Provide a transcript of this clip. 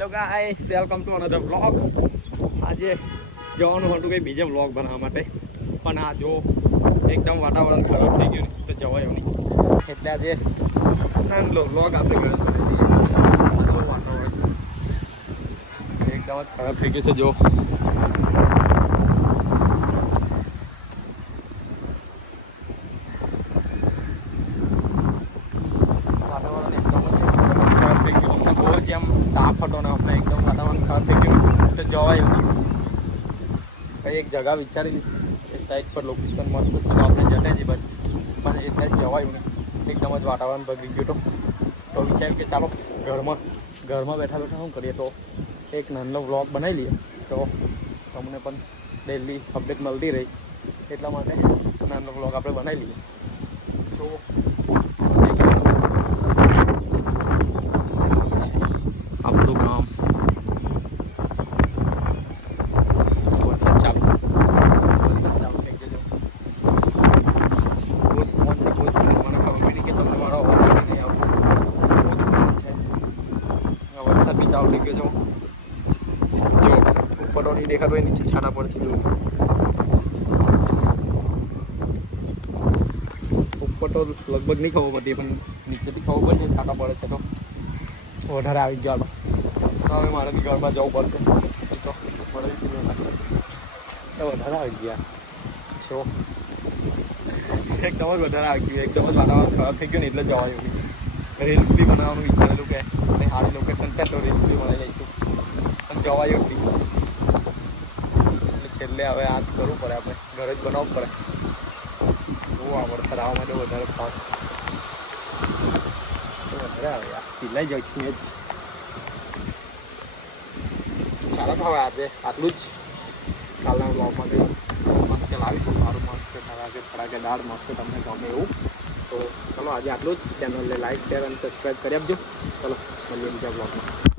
Hello guys, welcome to another vlog. આજે જવાનું હતું કંઈ બીજે વ્લોગ બનાવવા માટે, પણ આ જો એકદમ વાતાવરણ ખરાબ થઈ ગયું તો જવાય એવું નહીં. એટલે આજે વ્લોગ આપણે ઘરે વાતાવરણ એકદમ જ ખરાબ થઈ ગયું છે. જો વાતાવરણ એકદમ ખરાબ થઈ ગયું. બહુ જેમ તાપ હતો ને આપણે એકદમ વાતાવરણ ખરાબ થઈ ગયું તો જવાય એવું નહીં. કંઈ એક જગા વિચારી એ સાઈડ પર લોકેશન મસ્ત છે તો આપણે જતા જઈએ, પણ એ સાઈડ જવાયું નહીં. એકદમ જ વાતાવરણ બગડી ગયું તો વિચાર્યું કે ચાલો ઘરમાં બેઠા શું કરીએ, તો એક નાનો વ્લોગ બનાવી લઈએ તો તમને પણ ડેલી અપડેટ મળતી રહી. એટલા માટે નાનો વ્લોગ આપણે બનાવી લઈએ. તો આપણું કામ વરસાદ ચાલુ થઈ ગયો. બહુ જ મોજ છે, બહુ જ મને ખબર પડી કે તમને મારો અવાજ નહીં આવતો. બહુ જ મોજ છે. વરસાદ બી ચાલુ થઈ ગયો. જો ઉપર તો નહીં દેખાતો હોય, નીચે છાંટા પડે છે. જો ઉપર તો લગભગ નહીં ખબર પડતી, પણ નીચેથી ખબર પડે છે છાંટા પડે છે. તો વધારે આવી ગયો તો હવે મારે બી ઘરમાં જવું પડશે. તો વધારે આવી ગયા છો, એકદમ જ વધારે આવી ગયું. એકદમ જ વાતાવરણ ખરાબ થઈ ગયું ને એટલે જવાયું નહીં. રીલ્સ બી બનાવવાનું વિચારેલું કે સારી લોકેશન ત્યાં તો રીલ્સ બી બનાવી લઈશું, પણ જવાયું નહીં. એટલે છેલ્લે હવે આ જ કરવું પડે, આપણે ઘરે જ બનાવવું પડે. બહુ વરસાદ આવવા માટે વધારે ખાસ વધારે આવે યાર, પીલાઈ જાય છું જ. ચાલો તો હવે આજે આટલું જ. કાલના બ્લોગમાં મસ્ત લાવીશું મારું મસ્ત દાળ મસ્ત તમને ગમે એવું. તો ચલો આજે આટલું જ. ચેનલને લાઈક શેર અને સબસ્ક્રાઈબ કરી આપજો. ચલો મળીએ બીજા બ્લોગમાં.